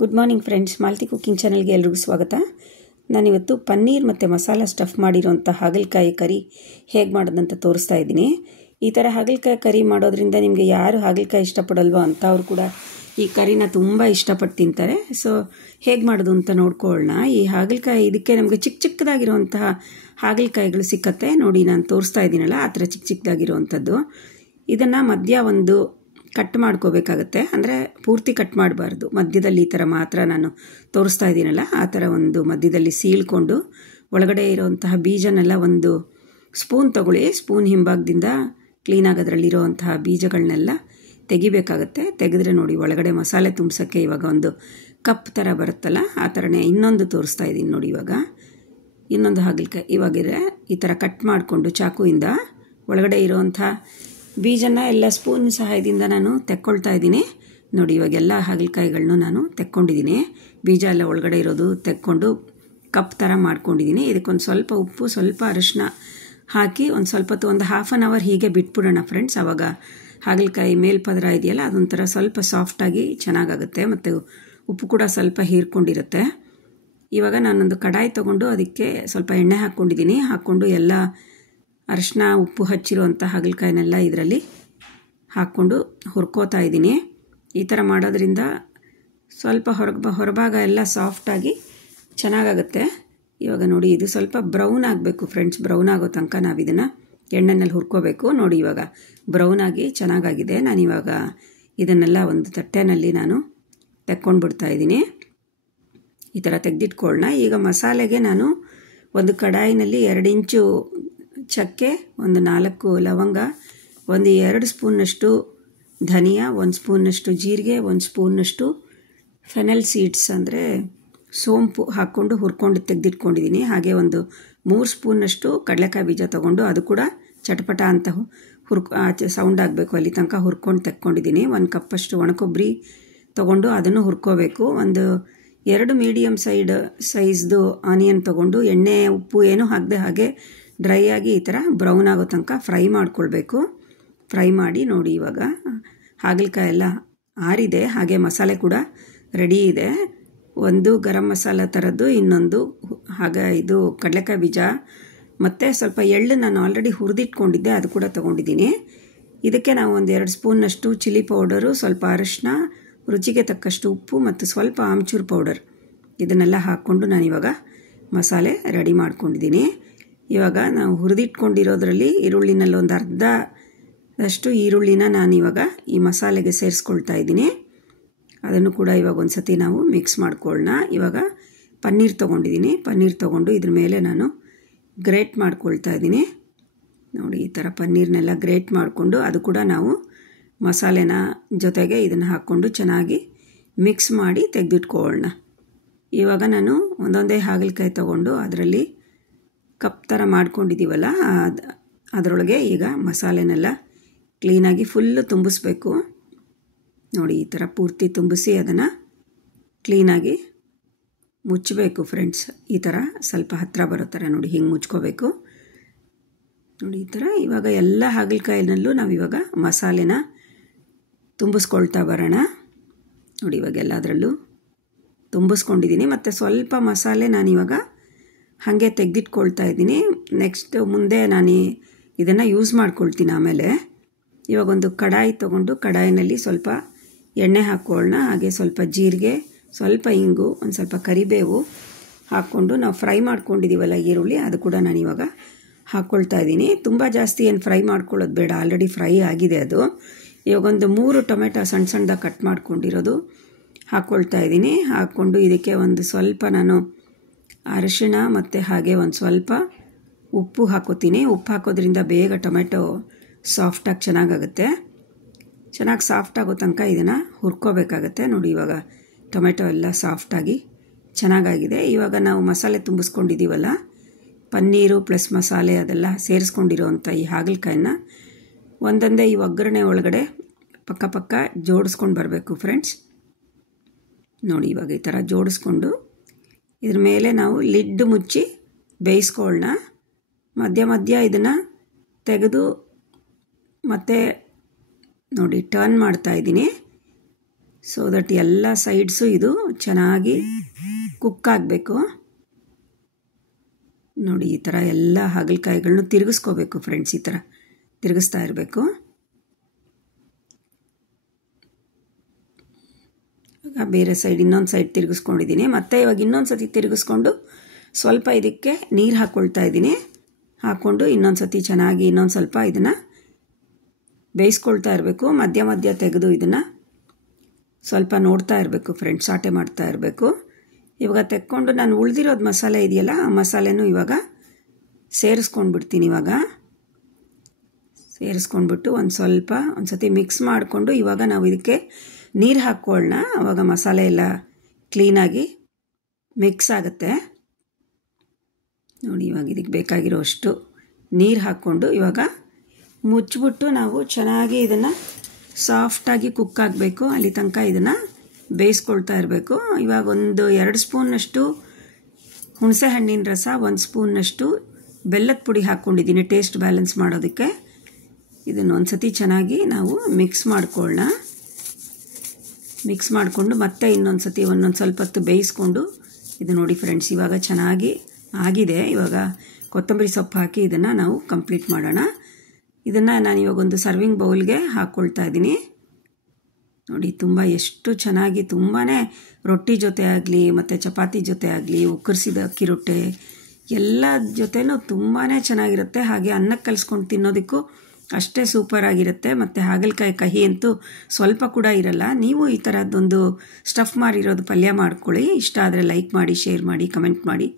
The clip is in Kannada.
Good morning friends, Malathi cooking ಚಾನಲ್ಗೆ ಎಲ್ರಿಗೂ ಸ್ವಾಗತ. ನಾನಿವತ್ತು ಪನ್ನೀರ್ ಮತ್ತು ಮಸಾಲ ಸ್ಟಫ್ ಮಾಡಿರೋಂಥ ಹಾಗಲಕಾಯಿ ಕರಿ ಹೇಗೆ ಮಾಡೋದಂತ ತೋರಿಸ್ತಾ ಇದ್ದೀನಿ. ಈ ಥರ ಹಾಗಲಕಾಯಿ ಕರಿ ಮಾಡೋದ್ರಿಂದ ನಿಮಗೆ ಯಾರು ಹಾಗಲಕಾಯಿ ಇಷ್ಟಪಡಲ್ವೋ ಅಂಥವ್ರು ಕೂಡ ಈ ಕರಿನ ತುಂಬ ಇಷ್ಟಪಟ್ಟು ತಿಂತಾರೆ. ಸೊ ಹೇಗೆ ಮಾಡೋದು ಅಂತ ನೋಡ್ಕೊಳ್ಳೋಣ. ಈ ಹಾಗಲಕಾಯಿ ಇದಕ್ಕೆ ನಮಗೆ ಚಿಕ್ಕ ಚಿಕ್ಕದಾಗಿರುವಂತಹ ಹಾಗಲಕಾಯಿಗಳು ಸಿಕ್ಕತ್ತೆ ನೋಡಿ. ನಾನು ತೋರಿಸ್ತಾ ಇದ್ದೀನಲ್ಲ ಆ ಥರ ಚಿಕ್ಕ ಚಿಕ್ಕದಾಗಿರುವಂಥದ್ದು. ಇದನ್ನು ಮಧ್ಯ ಒಂದು ಕಟ್ ಮಾಡ್ಕೋಬೇಕಾಗತ್ತೆ. ಅಂದರೆ ಪೂರ್ತಿ ಕಟ್ ಮಾಡಬಾರ್ದು, ಮಧ್ಯದಲ್ಲಿ ಈ ಥರ ಮಾತ್ರ ನಾನು ತೋರಿಸ್ತಾ ಇದ್ದೀನಲ್ಲ ಆ ಥರ ಒಂದು ಮಧ್ಯದಲ್ಲಿ ಸೀಳ್ಕೊಂಡು ಒಳಗಡೆ ಇರೋವಂತಹ ಬೀಜನೆಲ್ಲ ಒಂದು ಸ್ಪೂನ್ ತಗೊಳ್ಳಿ. ಸ್ಪೂನ್ ಹಿಂಭಾಗದಿಂದ ಕ್ಲೀನಾಗಿ ಅದರಲ್ಲಿರೋವಂತಹ ಬೀಜಗಳನ್ನೆಲ್ಲ ತೆಗಿಬೇಕಾಗತ್ತೆ. ತೆಗೆದ್ರೆ ನೋಡಿ ಒಳಗಡೆ ಮಸಾಲೆ ತುಂಬಿಸೋಕ್ಕೆ ಇವಾಗ ಒಂದು ಕಪ್ ಥರ ಬರುತ್ತಲ್ಲ ಆ ಥರನೇ ಇನ್ನೊಂದು ತೋರಿಸ್ತಾ ಇದ್ದೀನಿ ನೋಡಿ. ಇವಾಗ ಇನ್ನೊಂದು ಹಾಗಲಕಾಯಿ ಇವಾಗಿದೆ ಈ ಥರ ಕಟ್ ಮಾಡಿಕೊಂಡು ಚಾಕುವಿಂದ ಒಳಗಡೆ ಇರೋವಂಥ ಬೀಜನ ಎಲ್ಲ ಸ್ಪೂನ್ ಸಹಾಯದಿಂದ ನಾನು ತೆಕ್ಕೊಳ್ತಾ ಇದ್ದೀನಿ ನೋಡಿ. ಇವಾಗೆಲ್ಲ ಹಾಗಲಕಾಯಿಗಳನ್ನೂ ನಾನು ತೆಕ್ಕೊಂಡಿದ್ದೀನಿ. ಬೀಜ ಎಲ್ಲ ಒಳಗಡೆ ಇರೋದು ತೆಕ್ಕೊಂಡು ಕಪ್ ಥರ ಮಾಡ್ಕೊಂಡಿದ್ದೀನಿ. ಇದಕ್ಕೊಂದು ಸ್ವಲ್ಪ ಉಪ್ಪು, ಸ್ವಲ್ಪ ಅರಿಶಿನ ಹಾಕಿ ಒಂದು ಸ್ವಲ್ಪ ಹೊತ್ತು, ಒಂದು ಹಾಫ್ ಆನ್ ಅವರ್ ಹೀಗೆ ಬಿಟ್ಬಿಡೋಣ ಫ್ರೆಂಡ್ಸ್. ಆವಾಗ ಹಾಗಲಕಾಯಿ ಮೇಲ್ಪದರ ಇದೆಯಲ್ಲ ಅದೊಂಥರ ಸ್ವಲ್ಪ ಸಾಫ್ಟಾಗಿ ಚೆನ್ನಾಗಾಗುತ್ತೆ ಮತ್ತು ಉಪ್ಪು ಕೂಡ ಸ್ವಲ್ಪ ಹೀರ್ಕೊಂಡಿರುತ್ತೆ. ಇವಾಗ ನಾನೊಂದು ಕಡಾಯಿ ತೊಗೊಂಡು ಅದಕ್ಕೆ ಸ್ವಲ್ಪ ಎಣ್ಣೆ ಹಾಕ್ಕೊಂಡಿದ್ದೀನಿ. ಹಾಕ್ಕೊಂಡು ಎಲ್ಲ ಅರಿಶಿನ ಉಪ್ಪು ಹಚ್ಚಿರುವಂಥ ಹಾಗಲಕಾಯಿನೆಲ್ಲ ಇದರಲ್ಲಿ ಹಾಕ್ಕೊಂಡು ಹುರ್ಕೋತಾ ಇದ್ದೀನಿ. ಈ ಥರ ಮಾಡೋದ್ರಿಂದ ಸ್ವಲ್ಪ ಹೊರಭಾಗ ಎಲ್ಲ ಸಾಫ್ಟಾಗಿ ಚೆನ್ನಾಗಾಗುತ್ತೆ. ಇವಾಗ ನೋಡಿ ಇದು ಸ್ವಲ್ಪ ಬ್ರೌನ್ ಆಗಬೇಕು ಫ್ರೆಂಡ್ಸ್. ಬ್ರೌನ್ ಆಗೋ ತನಕ ನಾವು ಇದನ್ನು ಎಣ್ಣೆನಲ್ಲಿ ಹುರ್ಕೋಬೇಕು ನೋಡಿ. ಇವಾಗ ಬ್ರೌನ್ ಆಗಿ ಚೆನ್ನಾಗಾಗಿದೆ. ನಾನಿವಾಗ ಇದನ್ನೆಲ್ಲ ಒಂದು ತಟ್ಟೆನಲ್ಲಿ ನಾನು ತೆಕ್ಕೊಂಡು ಬಿಡ್ತಾ ಇದ್ದೀನಿ. ಈ ಥರ ತೆಗೆದಿಟ್ಕೊಳ್ಳೋಣ. ಈಗ ಮಸಾಲೆಗೆ ನಾನು ಒಂದು ಕಡಾಯಿನಲ್ಲಿ 2 ಇಂಚು ಚಕ್ಕೆ, ಒಂದು 4 ಲವಂಗ, ಒಂದು 2 ಸ್ಪೂನ್ನಷ್ಟು ಧನಿಯಾ, 1 ಸ್ಪೂನ್ನಷ್ಟು ಜೀರಿಗೆ, 1 ಸ್ಪೂನ್ನಷ್ಟು ಫೆನಲ್ ಸೀಡ್ಸ್ ಅಂದರೆ ಸೋಂಪು ಹಾಕ್ಕೊಂಡು ಹುರ್ಕೊಂಡು ತೆಗೆದಿಟ್ಕೊಂಡಿದ್ದೀನಿ. ಹಾಗೆ ಒಂದು 3 ಸ್ಪೂನ್ನಷ್ಟು ಕಡಲೆಕಾಯಿ ಬೀಜ ತೊಗೊಂಡು ಅದು ಕೂಡ ಚಟಪಟ ಅಂತ ಸೌಂಡ್ ಆಗಬೇಕು ಅಲ್ಲಿ ತನಕ ಹುರ್ಕೊಂಡು ತೆಕ್ಕೊಂಡಿದ್ದೀನಿ. 1 ಕಪ್ಪಷ್ಟು ಒಣಕೊಬ್ಬರಿ ತೊಗೊಂಡು ಅದನ್ನು ಹುರ್ಕೋಬೇಕು. ಒಂದು 2 ಮೀಡಿಯಮ್ ಸೈಜ್ದು ಆನಿಯನ್ ತೊಗೊಂಡು ಎಣ್ಣೆ ಉಪ್ಪು ಏನೂ ಹಾಕದೆ ಹಾಗೆ ಡ್ರೈ ಆಗಿ ಈ ಥರ ಬ್ರೌನ್ ಆಗೋ ತನಕ ಫ್ರೈ ಮಾಡ್ಕೊಳ್ಬೇಕು. ಫ್ರೈ ಮಾಡಿ ನೋಡಿ ಇವಾಗ ಹಾಗಲಕಾಯಿ ಎಲ್ಲ ಆರಿದೆ. ಹಾಗೆ ಮಸಾಲೆ ಕೂಡ ರೆಡಿ ಇದೆ. ಒಂದು ಗರಂ ಮಸಾಲ ಥರದ್ದು, ಇನ್ನೊಂದು ಇದು ಕಡಲೆಕಾಯಿ ಬೀಜ ಮತ್ತು ಸ್ವಲ್ಪ ಎಳ್ಳು ನಾನು ಆಲ್ರೆಡಿ ಹುರಿದಿಟ್ಕೊಂಡಿದ್ದೆ ಅದು ಕೂಡ ತೊಗೊಂಡಿದ್ದೀನಿ. ಇದಕ್ಕೆ ನಾವು ಒಂದು 2 ಸ್ಪೂನ್ನಷ್ಟು ಚಿಲ್ಲಿ ಪೌಡರು, ಸ್ವಲ್ಪ ಅರಿಶಿನ, ರುಚಿಗೆ ತಕ್ಕಷ್ಟು ಉಪ್ಪು ಮತ್ತು ಸ್ವಲ್ಪ ಆಮ್ಚೂರು ಪೌಡರ್ ಇದನ್ನೆಲ್ಲ ಹಾಕ್ಕೊಂಡು ನಾನಿವಾಗ ಮಸಾಲೆ ರೆಡಿ ಮಾಡ್ಕೊಂಡಿದ್ದೀನಿ. ಇವಾಗ ನಾವು ಹುರಿದಿಟ್ಕೊಂಡಿರೋದ್ರಲ್ಲಿ ಈರುಳ್ಳಿನಲ್ಲಿ ಒಂದು ಅರ್ಧದಷ್ಟು ಈರುಳ್ಳಿನ ನಾನಿವಾಗ ಈ ಮಸಾಲೆಗೆ ಸೇರಿಸ್ಕೊಳ್ತಾ ಇದ್ದೀನಿ. ಅದನ್ನು ಕೂಡ ಇವಾಗ ಒಂದು ಸತಿ ನಾವು ಮಿಕ್ಸ್ ಮಾಡ್ಕೊಳ್ಳೋಣ. ಇವಾಗ ಪನ್ನೀರ್ ತೊಗೊಂಡಿದ್ದೀನಿ. ಪನ್ನೀರ್ ತೊಗೊಂಡು ಇದ್ರ ಮೇಲೆ ನಾನು ಗ್ರೇಟ್ ಮಾಡ್ಕೊಳ್ತಾ ಇದ್ದೀನಿ ನೋಡಿ. ಈ ಥರ ಪನ್ನೀರ್ನೆಲ್ಲ ಗ್ರೇಟ್ ಮಾಡಿಕೊಂಡು ಅದು ಕೂಡ ನಾವು ಮಸಾಲೆನ ಜೊತೆಗೆ ಇದನ್ನು ಹಾಕ್ಕೊಂಡು ಚೆನ್ನಾಗಿ ಮಿಕ್ಸ್ ಮಾಡಿ ತೆಗೆದಿಟ್ಕೊಳ್ಳೋಣ. ಇವಾಗ ನಾನು ಒಂದೊಂದೇ ಹಾಗಲಕಾಯಿ ತೊಗೊಂಡು ಅದರಲ್ಲಿ ಕಪ್ ಥರ ಮಾಡ್ಕೊಂಡಿದ್ದೀವಲ್ಲ ಅದರೊಳಗೆ ಈಗ ಮಸಾಲೆನೆಲ್ಲ ಕ್ಲೀನಾಗಿ ಫುಲ್ಲು ತುಂಬಿಸ್ಬೇಕು ನೋಡಿ. ಈ ಥರ ಪೂರ್ತಿ ತುಂಬಿಸಿ ಅದನ್ನು ಕ್ಲೀನಾಗಿ ಮುಚ್ಚಬೇಕು ಫ್ರೆಂಡ್ಸ್. ಈ ಥರ ಸ್ವಲ್ಪ ಹತ್ತಿರ ಬರೋ ಥರ ನೋಡಿ ಹಿಂಗೆ ಮುಚ್ಕೋಬೇಕು ನೋಡಿ. ಈ ಥರ ಇವಾಗ ಎಲ್ಲ ಹಾಗಲಕಾಯಿನಲ್ಲೂ ನಾವಿವಾಗ ಮಸಾಲೆನ ತುಂಬಿಸ್ಕೊಳ್ತಾ ಬರೋಣ ನೋಡಿ. ಇವಾಗ ಎಲ್ಲದರಲ್ಲೂ ತುಂಬಿಸ್ಕೊಂಡಿದ್ದೀನಿ ಮತ್ತು ಸ್ವಲ್ಪ ಮಸಾಲೆ ನಾನಿವಾಗ ಹಾಗೆ ತೆಗೆದಿಟ್ಕೊಳ್ತಾ ಇದ್ದೀನಿ. ನೆಕ್ಸ್ಟ್ ಮುಂದೆ ನಾನು ಇದನ್ನು ಯೂಸ್ ಮಾಡ್ಕೊಳ್ತೀನಿ ಆಮೇಲೆ. ಇವಾಗ ಒಂದು ಕಡಾಯಿ ತೊಗೊಂಡು ಕಡಾಯಿನಲ್ಲಿ ಸ್ವಲ್ಪ ಎಣ್ಣೆ ಹಾಕ್ಕೊಳ್ಳೋಣ. ಹಾಗೆ ಸ್ವಲ್ಪ ಜೀರಿಗೆ, ಸ್ವಲ್ಪ ಇಂಗು, ಒಂದು ಸ್ವಲ್ಪ ಕರಿಬೇವು ಹಾಕ್ಕೊಂಡು ನಾವು ಫ್ರೈ ಮಾಡ್ಕೊಂಡಿದ್ದೀವಲ್ಲ ಈರುಳ್ಳಿ ಅದು ಕೂಡ ನಾನಿವಾಗ ಹಾಕ್ಕೊಳ್ತಾ ಇದ್ದೀನಿ. ತುಂಬ ಜಾಸ್ತಿ ಏನು ಫ್ರೈ ಮಾಡ್ಕೊಳ್ಳೋದು ಬೇಡ, ಆಲ್ರೆಡಿ ಫ್ರೈ ಆಗಿದೆ ಅದು. ಇವಾಗ ಒಂದು 3 ಟೊಮೆಟೊ ಸಣ್ಣ ಸಣ್ಣದಾಗಿ ಕಟ್ ಮಾಡ್ಕೊಂಡಿರೋದು ಹಾಕ್ಕೊಳ್ತಾ ಇದ್ದೀನಿ. ಹಾಕ್ಕೊಂಡು ಇದಕ್ಕೆ ಒಂದು ಸ್ವಲ್ಪ ನಾನು ಅರಿಶಿಣ ಮತ್ತು ಹಾಗೆ ಒಂದು ಸ್ವಲ್ಪ ಉಪ್ಪು ಹಾಕೋತೀನಿ. ಉಪ್ಪು ಹಾಕೋದ್ರಿಂದ ಬೇಗ ಟೊಮೆಟೊ ಸಾಫ್ಟಾಗಿ ಚೆನ್ನಾಗಾಗುತ್ತೆ. ಚೆನ್ನಾಗಿ ಸಾಫ್ಟ್ ಆಗೋ ತನಕ ಇದನ್ನು ಹುರ್ಕೋಬೇಕಾಗತ್ತೆ ನೋಡಿ. ಇವಾಗ ಟೊಮೆಟೊ ಎಲ್ಲ ಸಾಫ್ಟಾಗಿ ಚೆನ್ನಾಗಾಗಿದೆ. ಇವಾಗ ನಾವು ಮಸಾಲೆ ತುಂಬಿಸ್ಕೊಂಡಿದ್ದೀವಲ್ಲ, ಪನ್ನೀರು ಪ್ಲಸ್ ಮಸಾಲೆ ಅದೆಲ್ಲ ಸೇರಿಸ್ಕೊಂಡಿರೋವಂಥ ಈ ಹಾಗಲಕಾಯಿನ ಒಂದೊಂದೇ ಈ ಒಗ್ಗರಣೆ ಒಳಗಡೆ ಪಕ್ಕ ಜೋಡಿಸ್ಕೊಂಡು ಬರಬೇಕು ಫ್ರೆಂಡ್ಸ್ ನೋಡಿ. ಇವಾಗ ಈ ಥರ ಜೋಡಿಸ್ಕೊಂಡು ಇದ್ರ ಮೇಲೆ ನಾವು ಲಿಡ್ ಮುಚ್ಚಿ ಬೇಯಿಸ್ಕೊಳ್ಳೋಣ. ಮಧ್ಯ ಇದನ್ನು ತೆಗೆದು ಮತ್ತೆ ನೋಡಿ ಟರ್ನ್ ಮಾಡ್ತಾ ಇದ್ದೀನಿ. ಸೊ ದಟ್ ಎಲ್ಲ ಸೈಡ್ಸು ಇದು ಚೆನ್ನಾಗಿ ಕುಕ್ ಆಗಬೇಕು. ನೋಡಿ ಈ ಥರ ಎಲ್ಲ ಹಾಗಲಕಾಯಿಗಳನ್ನೂ ತಿರುಗಿಸ್ಕೋಬೇಕು ಫ್ರೆಂಡ್ಸ್, ಈ ಥರ ತಿರುಗಿಸ್ತಾ ಇರಬೇಕು. ಆಗ ಬೇರೆ ಸೈಡ್ ಇನ್ನೊಂದು ಸೈಡ್ ತಿರುಗಿಸ್ಕೊಂಡಿದ್ದೀನಿ. ಮತ್ತು ಇವಾಗ ಇನ್ನೊಂದು ಸತಿ ತಿರುಗಿಸ್ಕೊಂಡು ಸ್ವಲ್ಪ ಇದಕ್ಕೆ ನೀರು ಹಾಕ್ಕೊಳ್ತಾ ಇದ್ದೀನಿ. ಹಾಕ್ಕೊಂಡು ಇನ್ನೊಂದು ಸತಿ ಚೆನ್ನಾಗಿ ಇನ್ನೊಂದು ಸ್ವಲ್ಪ ಇದನ್ನು ಬೇಯಿಸ್ಕೊಳ್ತಾ ಇರಬೇಕು. ಮಧ್ಯ ಮಧ್ಯ ತೆಗೆದು ಇದನ್ನು ಸ್ವಲ್ಪ ನೋಡ್ತಾ ಇರಬೇಕು ಫ್ರೆಂಡ್ಸ್, ಸಾಟೆ ಮಾಡ್ತಾ ಇರಬೇಕು. ಇವಾಗ ತೆಕ್ಕೊಂಡು ನಾನು ಉಳಿದಿರೋದು ಮಸಾಲೆ ಇದೆಯಲ್ಲ, ಆ ಮಸಾಲೆನೂ ಇವಾಗ ಸೇರಿಸ್ಕೊಂಡ್ಬಿಡ್ತೀನಿ. ಇವಾಗ ಸೇರಿಸ್ಕೊಂಡ್ಬಿಟ್ಟು ಒಂದು ಸತಿ ಮಿಕ್ಸ್ ಮಾಡಿಕೊಂಡು ಇವಾಗ ನಾವು ಇದಕ್ಕೆ ನೀರು ಹಾಕ್ಕೊಳ್ಳೋಣ. ಆವಾಗ ಮಸಾಲೆ ಎಲ್ಲ ಕ್ಲೀನಾಗಿ ಮಿಕ್ಸ್ ಆಗುತ್ತೆ. ನೋಡಿ ಇವಾಗ ಇದಕ್ಕೆ ಬೇಕಾಗಿರೋ ಅಷ್ಟು ನೀರು ಹಾಕ್ಕೊಂಡು ಇವಾಗ ಮುಚ್ಚಿಬಿಟ್ಟು ನಾವು ಚೆನ್ನಾಗಿ ಇದನ್ನು ಸಾಫ್ಟಾಗಿ ಕುಕ್ ಆಗಬೇಕು. ಅಲ್ಲಿ ತನಕ ಇದನ್ನು ಬೇಯಿಸ್ಕೊಳ್ತಾ ಇರಬೇಕು. ಇವಾಗ ಒಂದು 2 ಸ್ಪೂನ್ನಷ್ಟು ಹುಣಸೆ ಹಣ್ಣಿನ ರಸ, 1 ಸ್ಪೂನ್ನಷ್ಟು ಬೆಲ್ಲದ ಪುಡಿ ಹಾಕ್ಕೊಂಡಿದ್ದೀನಿ ಟೇಸ್ಟ್ ಬ್ಯಾಲೆನ್ಸ್ ಮಾಡೋದಕ್ಕೆ. ಇದನ್ನು ಒಂದು ಸತಿ ಚೆನ್ನಾಗಿ ನಾವು ಮಿಕ್ಸ್ ಮಾಡ್ಕೊಳ್ಳೋಣ. ಮಿಕ್ಸ್ ಮಾಡಿಕೊಂಡು ಮತ್ತೆ ಇನ್ನೊಂದು ಸತಿ ಒಂದೊಂದು ಸ್ವಲ್ಪ ಹೊತ್ತು ಬೇಯಿಸ್ಕೊಂಡು ಇದು ನೋಡಿ ಫ್ರೆಂಡ್ಸ್ ಇವಾಗ ಚೆನ್ನಾಗಿ ಆಗಿದೆ. ಇವಾಗ ಕೊತ್ತಂಬರಿ ಸೊಪ್ಪು ಹಾಕಿ ಇದನ್ನು ನಾವು ಕಂಪ್ಲೀಟ್ ಮಾಡೋಣ. ಇದನ್ನು ನಾನು ಇವಾಗ ಒಂದು ಸರ್ವಿಂಗ್ ಬೌಲ್ಗೆ ಹಾಕ್ಕೊಳ್ತಾ ಇದ್ದೀನಿ. ನೋಡಿ ಎಷ್ಟು ಚೆನ್ನಾಗಿ ತುಂಬಾ ರೊಟ್ಟಿ ಜೊತೆ ಆಗಲಿ ಮತ್ತು ಚಪಾತಿ ಜೊತೆ ಆಗಲಿ, ಉಕ್ಕರಿಸಿದ ಅಕ್ಕಿ ರೊಟ್ಟೆ ಎಲ್ಲ ಜೊತೆನೂ ತುಂಬಾ ಚೆನ್ನಾಗಿರುತ್ತೆ. ಹಾಗೆ ಅನ್ನಕ್ಕೆ ಕಲಿಸ್ಕೊಂಡು ತಿನ್ನೋದಕ್ಕೂ ಅಷ್ಟೇ ಸೂಪರಾಗಿರುತ್ತೆ. ಮತ್ತು ಹಾಗಲಕಾಯಿ ಕಹಿ ಅಂತೂ ಸ್ವಲ್ಪ ಕೂಡ ಇರಲ್ಲ. ನೀವು ಈ ಥರದ್ದೊಂದು ಸ್ಟಫ್ ಮಾಡಿರೋದು ಪಲ್ಯ ಮಾಡ್ಕೊಳ್ಳಿ. ಇಷ್ಟ ಆದರೆ ಲೈಕ್ ಮಾಡಿ, ಶೇರ್ ಮಾಡಿ, ಕಮೆಂಟ್ ಮಾಡಿ.